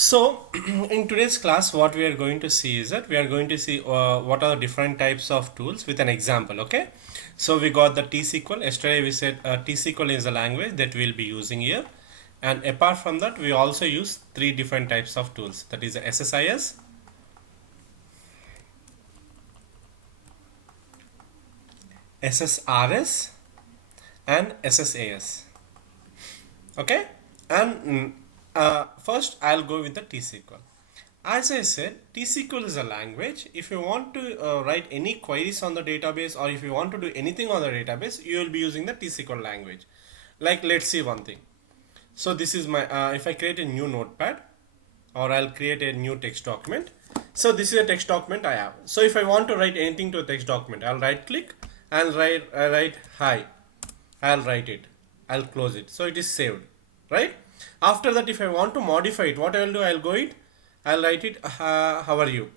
So, in today's class, what we are going to see is that we are going to see what are the different types of tools with an example. Okay, so we got the T-SQL. Yesterday we said T-SQL is a language that we'll be using here, and apart from that, we also use three different types of tools. That is SSIS, SSRS, and SSAS. Okay, and first I'll go with the T-SQL. As I said, T-SQL is a language. If you want to write any queries on the database, or if you want to do anything on the database, you will be using the T-SQL language. Like, let's see one thing. So this is my if I create a new notepad, or I'll create a new text document. So this is a text document I have. So if I want to write anything to a text document, I'll right click and write hi. I'll write it. I'll close it. So it is saved, right? After that, if I want to modify it, what I'll do, I'll write it, how are you?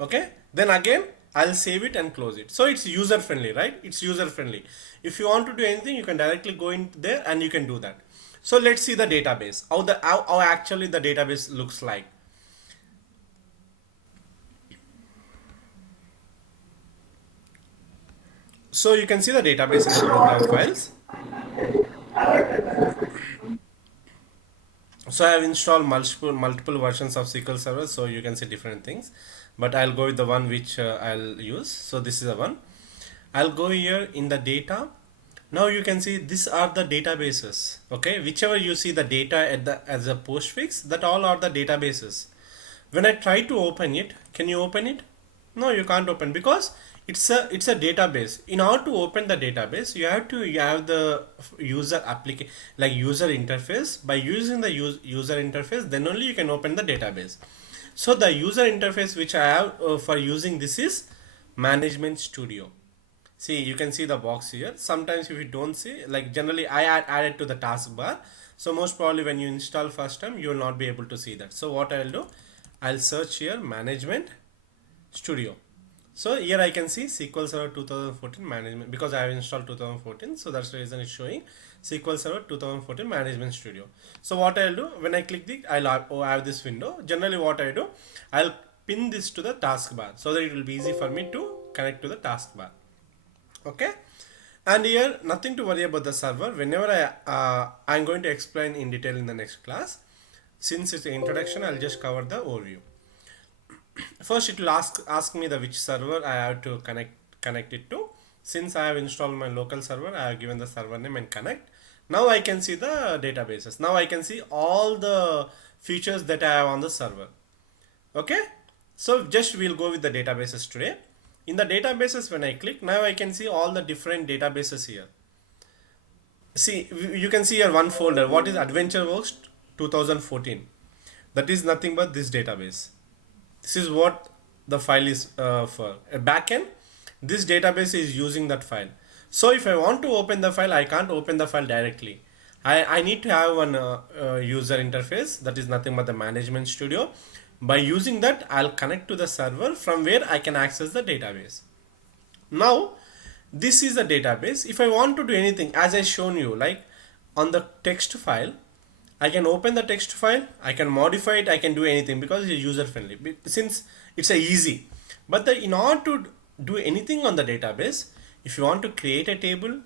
Okay. Then again, I'll save it and close it. So it's user friendly, right? It's user friendly. If you want to do anything, you can directly go in there and you can do that. So let's see the database, how actually the database looks like. So you can see the database in the program files. So I have installed multiple versions of SQL Server, so you can see different things. But I'll go with the one which I'll use. So this is the one. I'll go here in the data. Now you can see these are the databases. Okay, whichever you see the data at the as a postfix, that all are the databases. When I try to open it, can you open it? No, you can't open because it's a database. In order to open the database, you have the user application, like user interface. By using the user interface, then only you can open the database. So the user interface which I have for using this is Management Studio. See, you can see the box here. Sometimes if you don't see, like generally I add it to the taskbar. So most probably when you install first time, you will not be able to see that. So what I'll do, I'll search here Management Studio. So here I can see SQL Server 2014 Management, because I have installed 2014. So that's the reason it's showing SQL Server 2014 Management Studio. So what I'll do, when I click the, I'll have this window. Generally what I do, I'll pin this to the taskbar so that it will be easy for me to connect to the taskbar. Okay, and here nothing to worry about the server. Whenever I'm going to explain in detail in the next class. Since it's an introduction, I'll just cover the overview. First it will ask me the which server I have to connect it to. Since I have installed my local server, I have given the server name and connect. Now I can see the databases. Now I can see all the features that I have on the server. Okay, so just we'll go with the databases today. In the databases, when I click, now I can see all the different databases here. See, you can see here one folder. What is AdventureWorks 2014? That is nothing but this database. This is what the file is for. A backend, this database is using that file. So if I want to open the file, I can't open the file directly. I need to have one user interface, that is nothing but the Management Studio. By using that, I'll connect to the server from where I can access the database. Now, this is the database. If I want to do anything, as I shown you, like on the text file, I can open the text file, I can modify it, I can do anything because it's user friendly, since it's a easy. But in order to do anything on the database, if you want to create a table,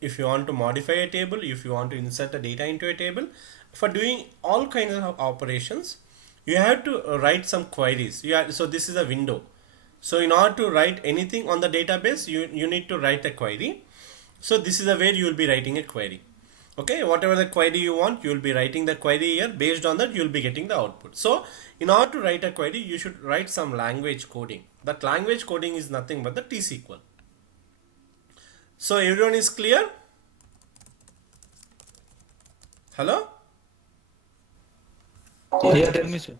if you want to modify a table, if you want to insert the data into a table, for doing all kinds of operations, you have to write some queries. So this is a window. So in order to write anything on the database, you need to write a query. So this is where you will be writing a query. Okay, whatever the query you want, you will be writing the query here. Based on that, you will be getting the output. So in order to write a query, you should write some language coding. That language coding is nothing but the T-SQL. So everyone is clear? Hello? Yeah, tell me, sir.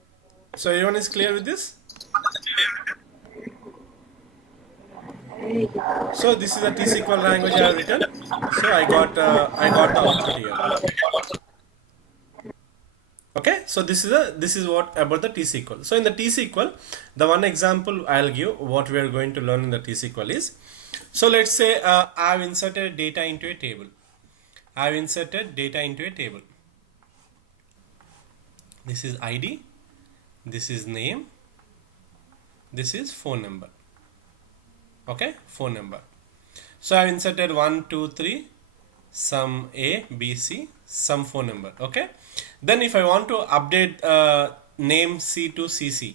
So everyone is clear with this? So this is a T-SQL language I have written. So I got the output here. Okay, so this is what about the T-SQL. So in the T-SQL, the one example I'll give what we are going to learn in the T-SQL is, so let's say I've inserted data into a table. This is ID, this is name, this is phone number. Okay, phone number. So I have inserted 1 2 3 some A B C, some phone number. Okay, then if I want to update name C to CC,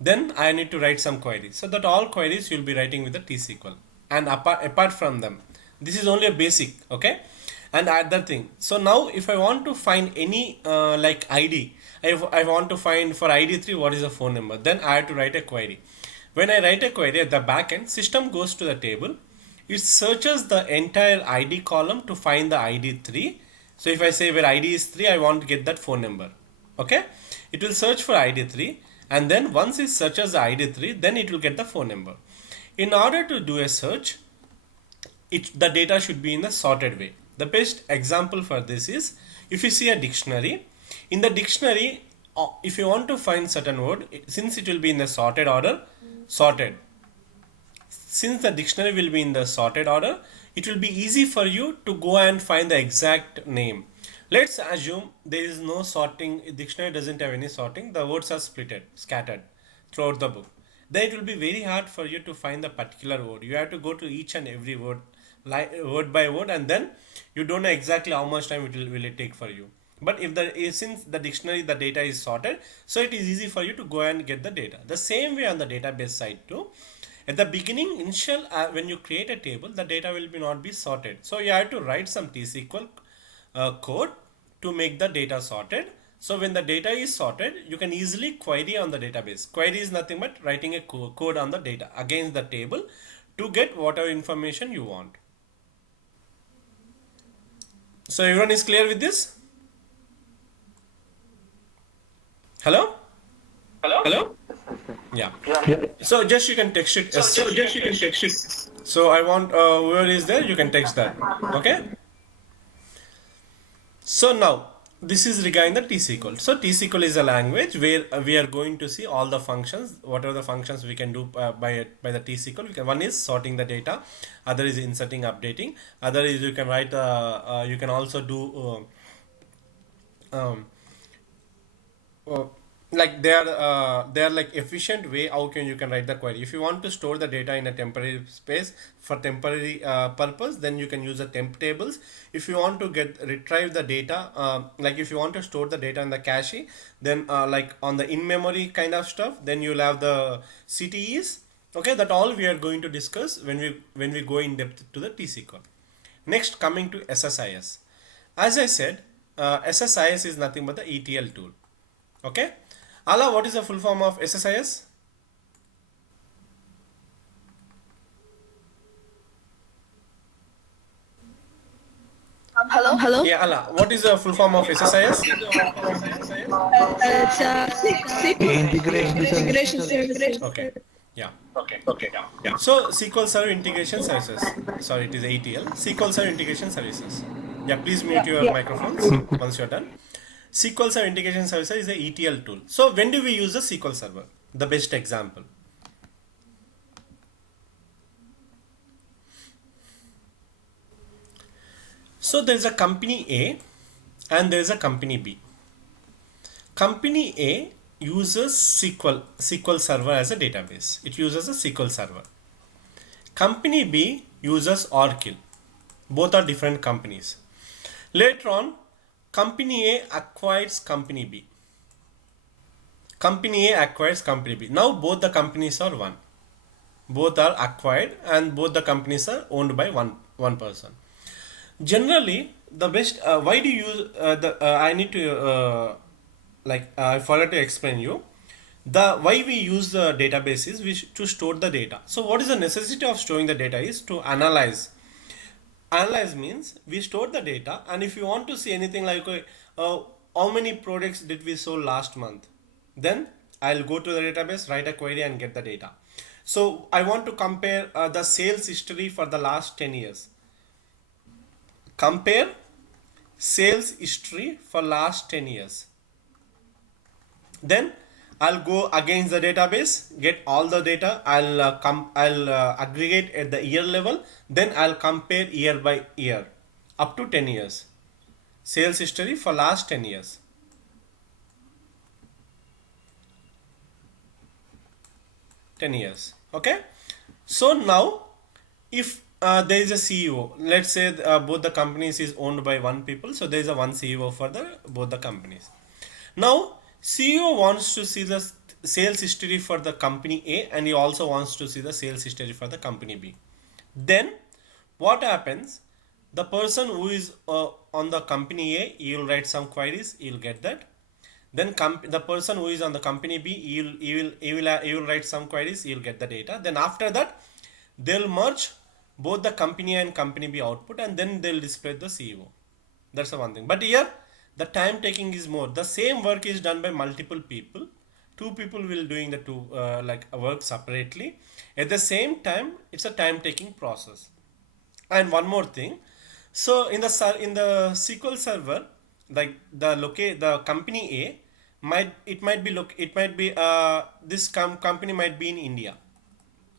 then I need to write some queries. So that all queries you'll be writing with the T-SQL. And apart from them, this is only a basic. Okay, and other thing. So now if I want to find any like ID, I want to find for ID3 what is the phone number, then I have to write a query. When I write a query at the backend, system goes to the table, it searches the entire ID column to find the ID3. So if I say where ID is 3, I want to get that phone number. Okay, it will search for ID3, and then once it searches the ID3, then it will get the phone number. In order to do a search, the data should be in a sorted way. The best example for this is if you see a dictionary. In the dictionary, if you want to find certain word, since it will be in the sorted order, sorted. Since the dictionary will be in the sorted order, it will be easy for you to go and find the exact name. Let's assume there is no sorting, dictionary doesn't have any sorting, the words are scattered throughout the book. Then it will be very hard for you to find the particular word. You have to go to each and every word, word by word, and then you don't know exactly how much time will it take for you. But if since the dictionary, the data is sorted, so it is easy for you to go and get the data. The same way on the database side too. At the beginning, initial when you create a table, the data will not be sorted. So you have to write some T-SQL code to make the data sorted. So when the data is sorted, you can easily query on the database. Query is nothing but writing a code on the data against the table to get whatever information you want. So everyone is clear with this? Hello? Hello? Yeah. So just you can text it. So I want whoever is there, you can text that. Okay. So now this is regarding the T-SQL. So T-SQL is a language where we are going to see all the functions, whatever the functions we can do by the T-SQL. One is sorting the data, other is inserting, updating, other is you can write. You can also do. Like they are like efficient way how you can write the query. If you want to store the data in a temporary space for temporary purpose, then you can use the temp tables. If you want to retrieve the data, like if you want to store the data in the cache, then like on the in-memory kind of stuff, then you'll have the CTEs. Okay, that all we are going to discuss when we go in depth to the T-SQL. Next, coming to SSIS. As I said, SSIS is nothing but the ETL tool. Okay. Ala, what is the full form of SSIS? Hello. Yeah, Ala, what is the full form of SSIS? Integration service. Okay. Yeah. Yeah. So SQL Server Integration Services. Sorry, it is ATL. SQL Server Integration Services. Yeah, please mute your microphones once you're done. SQL Server Integration Services is a ETL tool. So when do we use the SQL Server? The best example. So there is a company A and there is a company B. Company A uses SQL Server as a database. It uses a SQL Server. Company B uses Oracle. Both are different companies. Later on, Company A acquires Company B. Company A acquires Company B. Now both the companies are one. Both are acquired and both the companies are owned by one person. Generally, the best. Why do you use I need to I forgot to explain you. The why we use the database is to store the data. So what is the necessity of storing the data is to analyze. Analyze means we store the data, and if you want to see anything like how many products did we sold last month, then I'll go to the database, write a query and get the data. So I want to compare the sales history for the last 10 years. Compare sales history for last 10 years. Then I'll go against the database, get all the data. I'll aggregate at the year level. Then I'll compare year by year up to 10 years. Sales history for last 10 years. 10 years. Okay. So now if there is a CEO, let's say both the companies is owned by one people, so there is a one CEO for the both the companies. Now CEO wants to see the sales history for the company A, and he also wants to see the sales history for the company B. Then what happens, the person who is on the company A, he will write some queries, he will get that. Then the person who is on the company B, he will write some queries, he will get the data. Then after that, they'll merge both the company and company B output, and then they'll display the CEO. That's the one thing. But here the time taking is more. The same work is done by multiple people. Two people will doing the two like work separately. At the same time, it's a time taking process. And one more thing, so in the SQL server, like the company A might be this company might be in India.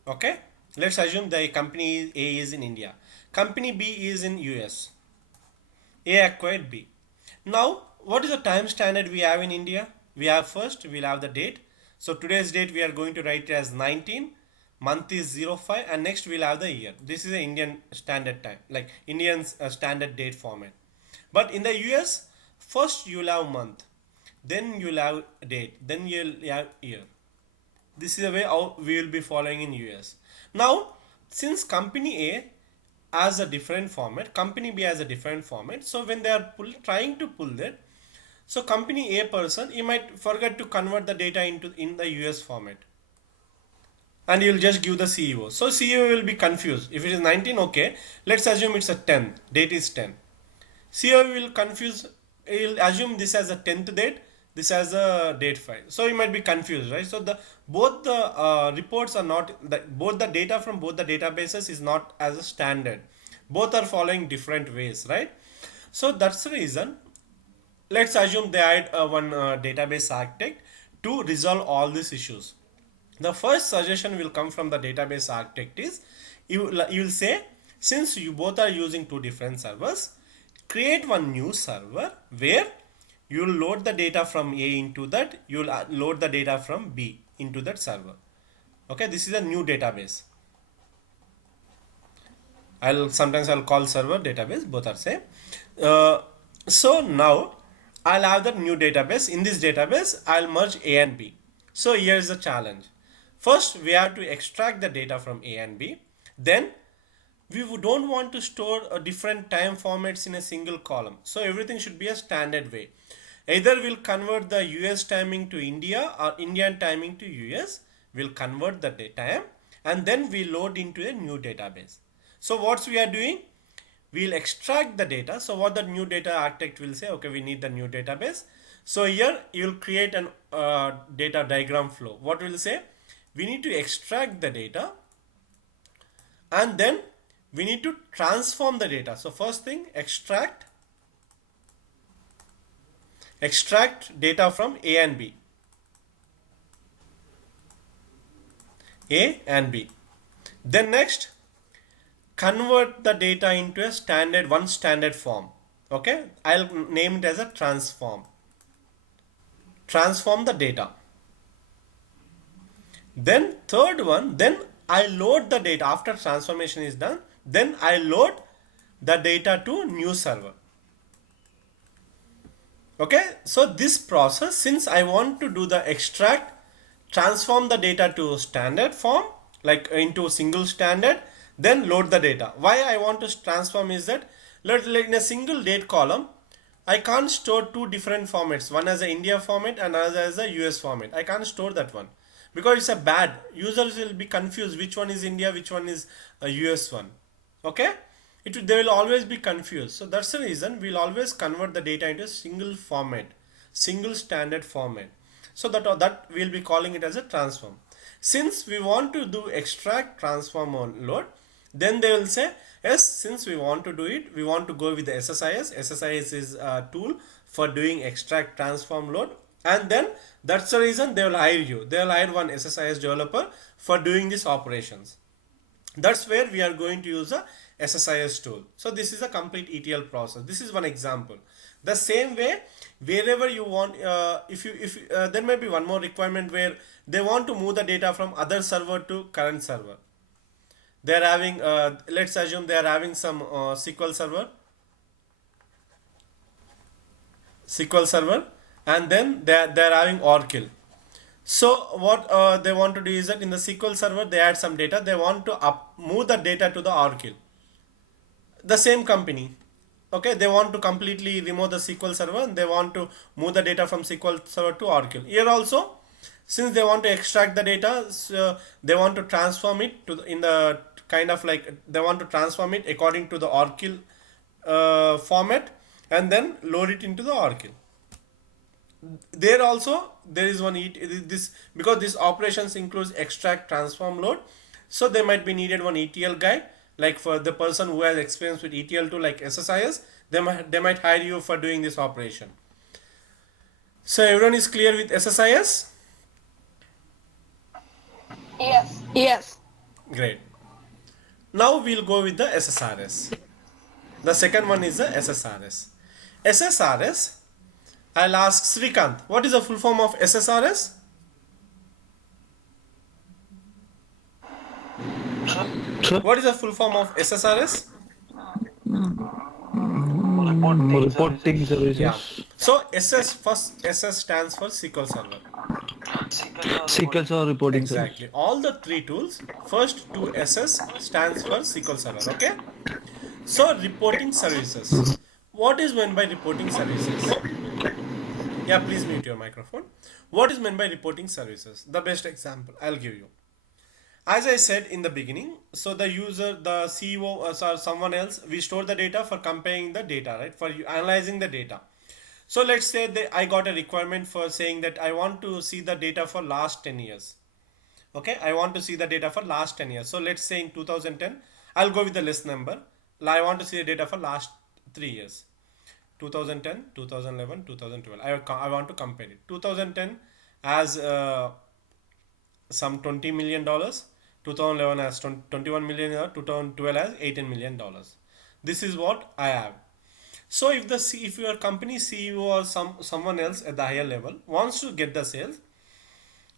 Okay, let's assume the company A is in India, company B is in US. A acquired B. Now, what is the time standard we have in India? We have first, we'll have the date. So today's date we are going to write it as 19, month is 05, and next we'll have the year. This is the Indian standard time, like Indian standard date format. But in the US, first you'll have month, then you'll have date, then you'll have year. This is the way how we will be following in US. Now, since company A has a different format, company B has a different format, so when they are trying to pull that, so company A person, he might forget to convert the data into in the US format, and you'll just give the CEO. So CEO will be confused. If it is 19, okay, let's assume it's a 10, date is 10. CEO will confuse, he'll assume this as a 10th date, this as a date file. So you might be confused, right? So the both the reports are not, both the data from both the databases is not as a standard. Both are following different ways, right? So that's the reason. Let's assume they had one database architect to resolve all these issues. The first suggestion will come from the database architect is, you will say, since you both are using two different servers, create one new server where you will load the data from A into that, you will load the data from B into that server. Okay, this is a new database. I'll call server database, both are same. So now I'll have that new database. In this database, I'll merge A and B. So here is the challenge. First, we have to extract the data from A and B. Then we don't want to store a different time formats in a single column. So everything should be a standard way. Either we'll convert the US timing to India or Indian timing to US. We'll convert the time and then we load into a new database. So what we are doing, we'll extract the data. So what the new data architect will say, okay, we need the new database. So here you'll create an data diagram flow. What will say, we need to extract the data and then we need to transform the data. So first thing, extract data from A and B. A and B. Then next, convert the data into a standard form. Okay, I'll name it as a transform. Transform the data. Then third one, then I load the data after transformation is done. Then I load the data to new server. Okay, so this process, since I want to do the extract, transform the data to standard form, like into single standard, then load the data. Why I want to transform is that, in a single date column, I can't store two different formats, one as a India format and another as a US format. I can't store that one because it's a bad. Users will be confused which one is India, which one is a US one. Okay, they will always be confused. So that's the reason we'll always convert the data into a single format, single standard format. So that we'll be calling it as a transform. Since we want to do extract, transform, or load, then they will say, yes, since we want to do it, we want to go with the SSIS. SSIS is a tool for doing extract, transform, load. And then that's the reason they will hire you. They will hire one SSIS developer for doing these operations. That's where we are going to use a SSIS tool. So this is a complete ETL process. This is one example. The same way, wherever you want, if there may be one more requirement where they want to move the data from other server to current server. They are having, let's assume they are having some SQL server, and then they are having Oracle. So what they want to do is that in the SQL server they add some data. They want to move the data to the Oracle. The same company, okay, they want to completely remove the SQL server and they want to move the data from SQL server to Oracle. Here also, since they want to extract the data, so they want to transform it to in the kind of like they want to transform it according to the Oracle format and then load it into the Oracle. There also there is one this, because this operations includes extract, transform, load, so they might be needed one ETL guy, like for the person who has experience with ETL tool like SSIS. They might hire you for doing this operation. So everyone is clear with SSIS? Yes. Yes. Great. Now we'll go with the SSRS. The second one is the SSRS. SSRS, I'll ask Srikanth, what is the full form of SSRS? Sir? What is the full form of SSRS? Reporting services. Yeah. So first SS stands for SQL Server. SQL Server reporting Exactly. All the three tools, first two SS stands for SQL Server. Okay. So reporting services. What is meant by reporting services? Yeah, please mute your microphone. What is meant by reporting services? The best example I'll give you. As I said in the beginning, so the user, the CEO, or someone else, we store the data for comparing the data, right? For analyzing the data. So let's say that I got a requirement for saying that I want to see the data for last 10 years. Okay, I want to see the data for last 10 years. So let's say in 2010, I'll go with the list number. I want to see the data for last 3 years. 2010, 2011, 2012. I want to compare it. 2010 as some $20 million. 2011 has $21 million. 2012 has $18 million. This is what I have. So if your company CEO or someone else at the higher level wants to get the sales,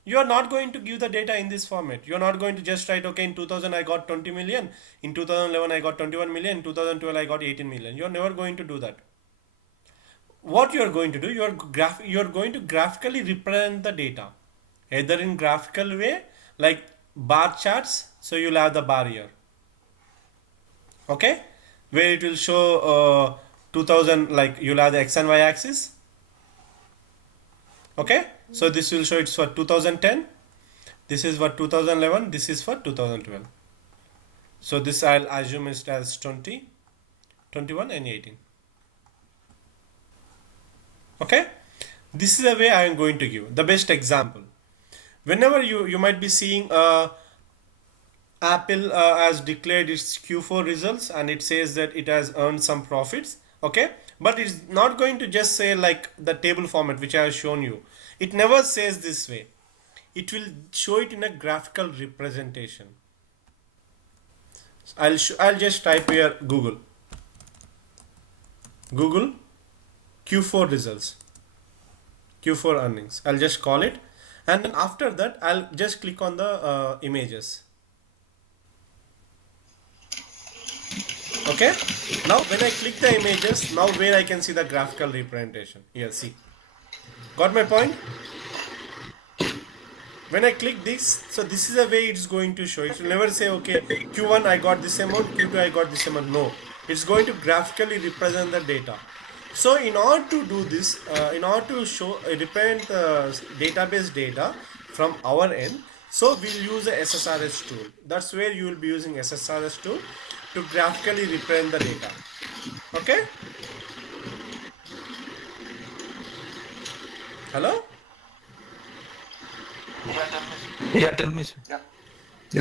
you are not going to give the data in this format. You are not going to just write, okay, in 2000 I got 20 million, in 2011 I got 21 million, in 2012 I got 18 million. You are never going to do that. What you are going to do, you are going to graphically represent the data, either in graphical way like bar charts. So you'll have the bar here, okay, where it will show 2000, like you'll have the x and y axis. Okay, so this will show it's for 2010, this is for 2011, this is for 2012. So this I'll assume it as 20, 21 and 18. Okay, this is the way I am going to give the best example. Whenever you might be seeing Apple has declared its Q4 results and it says that it has earned some profits, okay, but it's not going to just say like the table format which I have shown you. It never says this way. It will show it in a graphical representation. I'll just type here Google Q4 results, Q4 earnings. I'll just call it, and then after that I'll just click on the images. Okay, now when I click the images, now where I can see the graphical representation here, see, got my point? When I click this, so this is the way it's going to show. It will never say, okay, Q1 I got this amount, Q2 I got this amount. No, it's going to graphically represent the data. So in order to do this, in order to represent database data from our end, so we'll use the SSRS tool. That's where you will be using SSRS tool to graphically represent the data. Okay? Hello? Yeah, tell me. Yeah.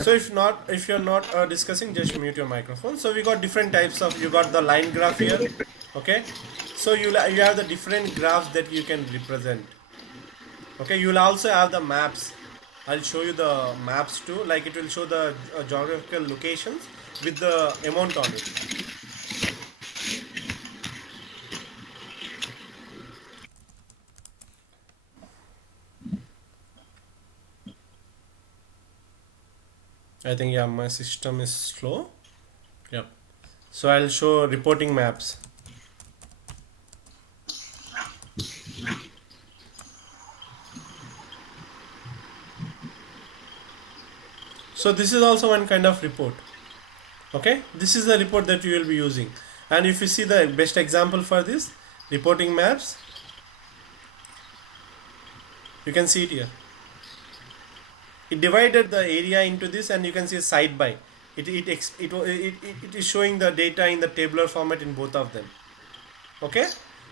So if you're not discussing, just mute your microphone. So we got different types of, you got the line graph here, okay? So you have the different graphs that you can represent. Okay, you will also have the maps. I'll show you the maps too. Like it will show the geographical locations with the amount on it. I think, yeah, my system is slow. Yep. So I'll show reporting maps. So this is also one kind of report. Okay, this is the report that you will be using. And if you see the best example for this reporting maps, you can see it here. It divided the area into this, and you can see side by it is showing the data in the tabular format in both of them. Okay,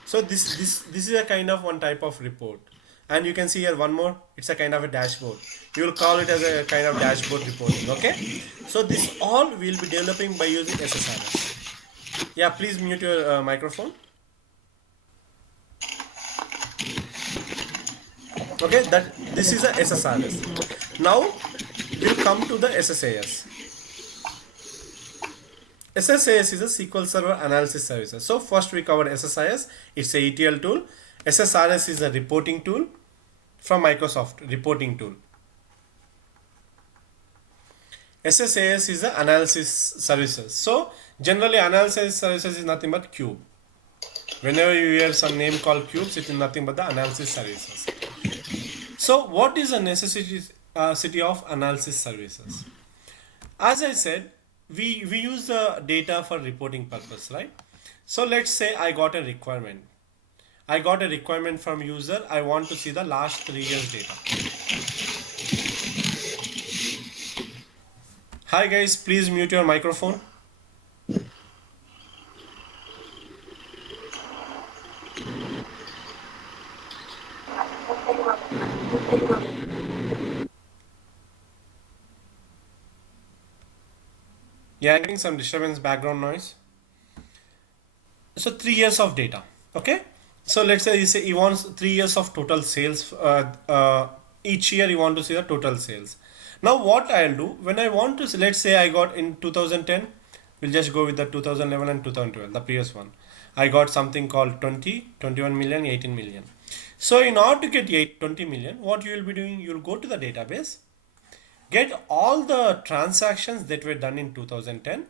so this is a kind of one type of report. And you can see here one more, it's a kind of a dashboard. You will call it as a kind of dashboard reporting. Okay, so this all we will be developing by using SSRS. Yeah, please mute your microphone. Okay, that this is a SSRS. Now we'll come to the SSAS. SSAS is a SQL Server Analysis Services. So first we covered SSIS, it's a ETL tool. SSRS is a reporting tool from Microsoft, reporting tool. SSAS is the analysis services. So generally analysis services is nothing but cube. Whenever you hear some name called cubes, it is nothing but the analysis services. So what is the necessity of analysis services? As I said, we use the data for reporting purpose, right? So let's say I got a requirement. I got a requirement from user. I want to see the last 3 years data. Hi guys, please mute your microphone. Yeah, I'm getting some disturbance, background noise. So 3 years of data. Okay, so let's say he wants 3 years of total sales. Each year you want to see the total sales. Now what I'll do when I want to, let's say I got in 2010, we'll just go with the 2011 and 2012, the previous one. I got something called 20, 21 million, 18 million. So in order to get 20 million, what you will be doing, you'll go to the database, get all the transactions that were done in 2010,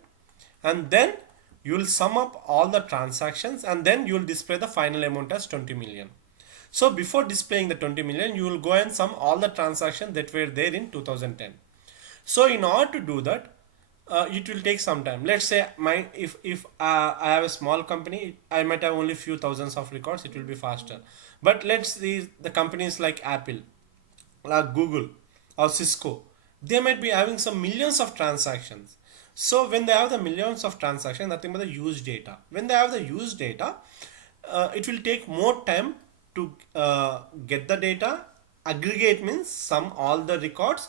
and then you will sum up all the transactions, and then you will display the final amount as 20 million. So before displaying the 20 million, you will go and sum all the transactions that were there in 2010. So in order to do that, it will take some time. Let's say if I have a small company, I might have only few thousands of records, it will be faster. But let's see the companies like Apple, like Google or Cisco, they might be having some millions of transactions. So when they have the millions of transactions, nothing but the used data. When they have the used data, it will take more time to get the data. Aggregate means sum all the records,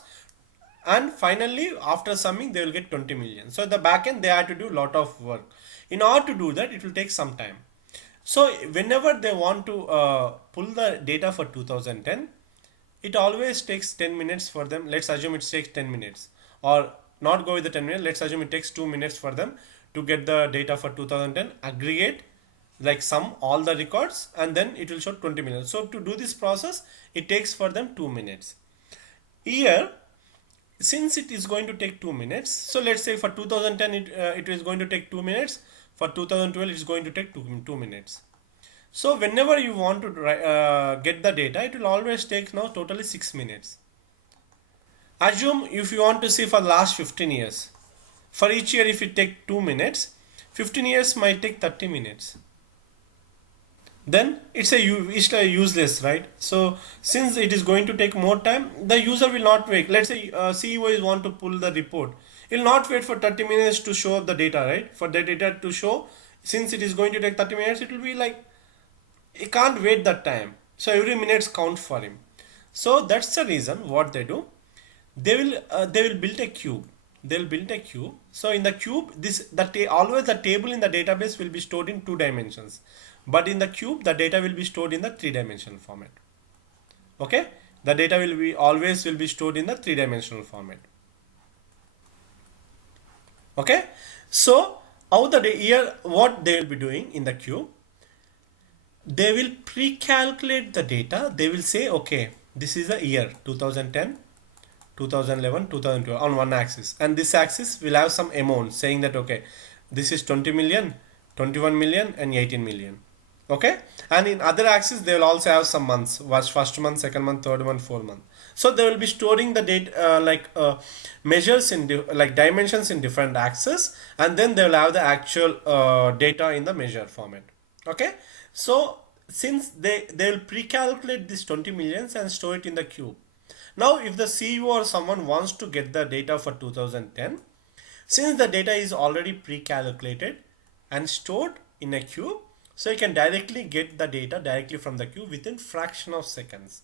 and finally after summing they will get 20 million. So the backend they have to do a lot of work. In order to do that, it will take some time. So whenever they want to pull the data for 2010, it always takes 10 minutes for them. Let's assume it takes 10 minutes, or not go with the 10 minutes. Let's assume it takes 2 minutes for them to get the data for 2010, aggregate, like sum all the records, and then it will show 20 minutes. So to do this process, it takes for them 2 minutes. Here, since it is going to take 2 minutes, so let's say for 2010 it is going to take 2 minutes, for 2012 it is going to take 2 minutes. So whenever you want to get the data, it will always take now totally 6 minutes. Assume if you want to see for the last 15 years, for each year if it take 2 minutes, 15 years might take 30 minutes. Then it's a useless, right? So since it is going to take more time, the user will not wait. Let's say CEO is want to pull the report, he will not wait for 30 minutes to show up the data, right? For the data to show, since it is going to take 30 minutes, it will be like, he can't wait that time. So every minute counts for him. So that's the reason what they do. They will build a cube. They'll build a cube. So in the cube, always the table in the database will be stored in 2 dimensions. But in the cube, the data will be stored in the 3-dimensional format. Okay, the data will be stored in the 3-dimensional format. Okay, so how the here what they will be doing in the cube, they will pre-calculate the data. They will say, okay, this is the year 2010, 2011, 2012 on one axis, and this axis will have some amount saying that okay, this is 20 million, 21 million, and 18 million. Okay, and in other axis they will also have some months, was first month, second month, third month, fourth month. So they will be storing the data measures in like dimensions in different axes, and then they will have the actual data in the measure format. Okay, so since they will pre-calculate this 20 millions and store it in the cube. Now if the CEO or someone wants to get the data for 2010, since the data is already pre-calculated and stored in a cube, so you can directly get the data directly from the queue within fraction of seconds.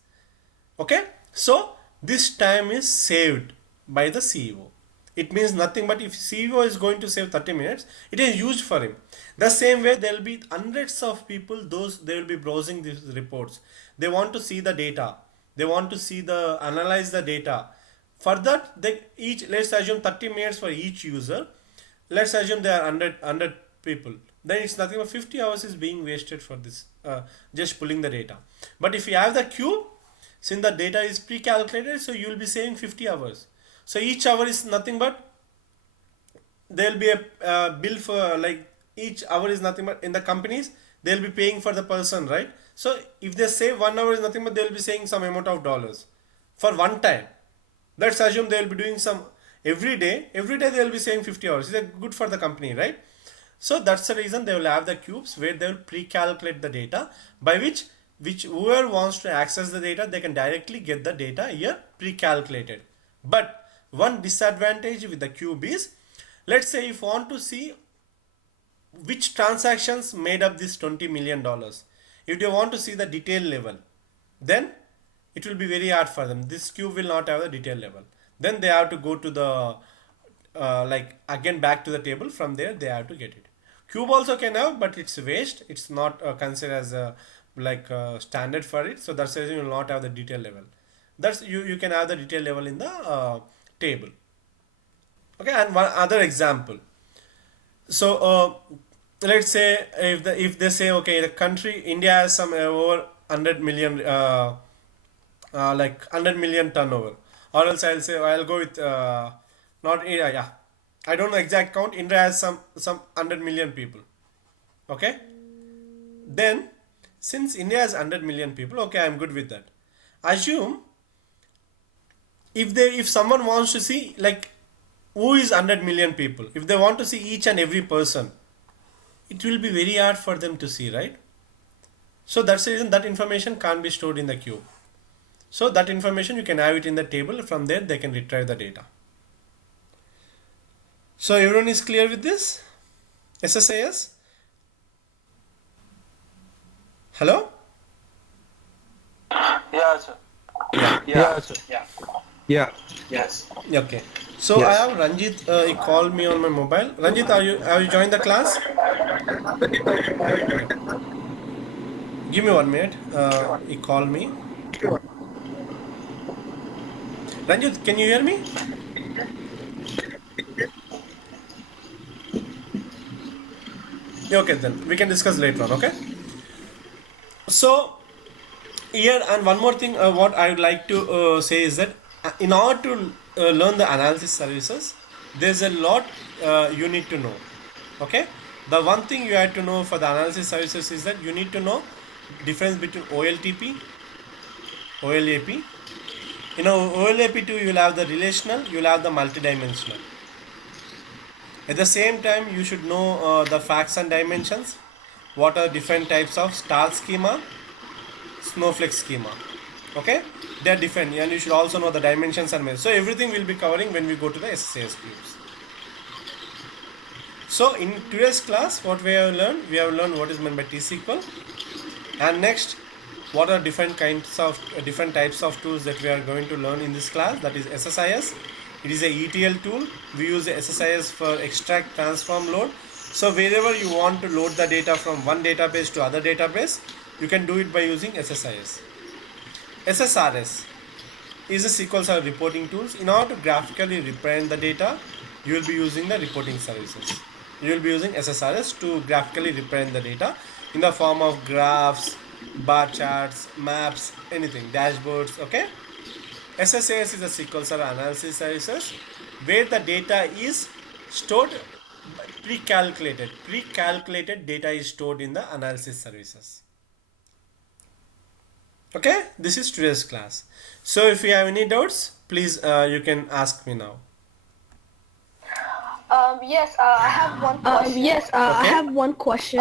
Okay, so this time is saved by the CEO. It means nothing, but if CEO is going to save 30 minutes, it is used for him. The same way there will be hundreds of people, those they will be browsing these reports. They want to see the data. They want to see the analyze the data. For that, they each, let's assume 30 minutes for each user. Let's assume there are 100 people. Then it's nothing but 50 hours is being wasted for this, just pulling the data. But if you have the cube, since the data is pre-calculated, so you will be saving 50 hours. So each hour is nothing but, there will be a bill for like each hour is nothing but, in the companies they will be paying for the person, right? So if they save 1 hour is nothing but they will be saving some amount of dollars for one time. Let's assume they will be doing some every day they will be saving 50 hours. It's good for the company, right? So that's the reason they will have the cubes where they will pre-calculate the data, by which whoever wants to access the data, they can directly get the data here pre-calculated. But one disadvantage with the cube is, let's say if you want to see which transactions made up this $20 million, if they want to see the detail level, then it will be very hard for them. This cube will not have the detail level. Then they have to go to the like again back to the table. From there they have to get it. Cube also can have, but it's waste. It's not considered as a standard for it. So that's the reason you will not have the detail level. That's you can have the detail level in the table. Okay, and one other example. So let's say if they say okay, the country India has some over 100 million like 100 million turnover, or else I'll say I'll go with not India, yeah, I don't know exact count. India has some 100 million people. Okay, then since India has 100 million people, okay, I'm good with that. Assume if someone wants to see like who is 100 million people, if they want to see each and every person, it will be very hard for them to see, right? So that's the reason that information can't be stored in the queue. So that information you can have it in the table. From there they can retrieve the data. So everyone is clear with this? SSIS? Hello? Yeah, sir. Yeah, sir. Yeah. Yeah. Yes. Okay. So Yes. I have Ranjit. He called me on my mobile. Ranjit, have you joined the class? Give me 1 minute. He called me. Ranjit, can you hear me? Okay, then we can discuss later on. Okay. So here and one more thing, what I would like to say is that in order to learn the analysis services, there's a lot you need to know. Okay, the one thing you have to know for the analysis services is that you need to know difference between OLTP, OLAP. You know, OLAP2 you will have the relational, you will have the multidimensional. At the same time, you should know the facts and dimensions. What are different types of star schema, snowflake schema. Okay, they are different, and you should also know the dimensions and measures. So everything we'll be covering when we go to the SSAS cubes. So in today's class, what we have learned what is meant by T-SQL, and next what are different different types of tools that we are going to learn in this class. That is SSIS. It is a ETL tool. We use the SSIS for extract, transform, load. So wherever you want to load the data from one database to other database, you can do it by using SSIS. SSRS is a SQL Server reporting tools. In order to graphically represent the data, you will be using the reporting services. You will be using SSRS to graphically represent the data in the form of graphs, bar charts, maps, anything, dashboards. Okay. SSAS is a SQL Server analysis services where the data is stored pre-calculated. Pre-calculated data is stored in the analysis services. Okay, this is today's class. So if you have any doubts, please you can ask me now. Yes, I have one question. Yes, I Okay. have one question.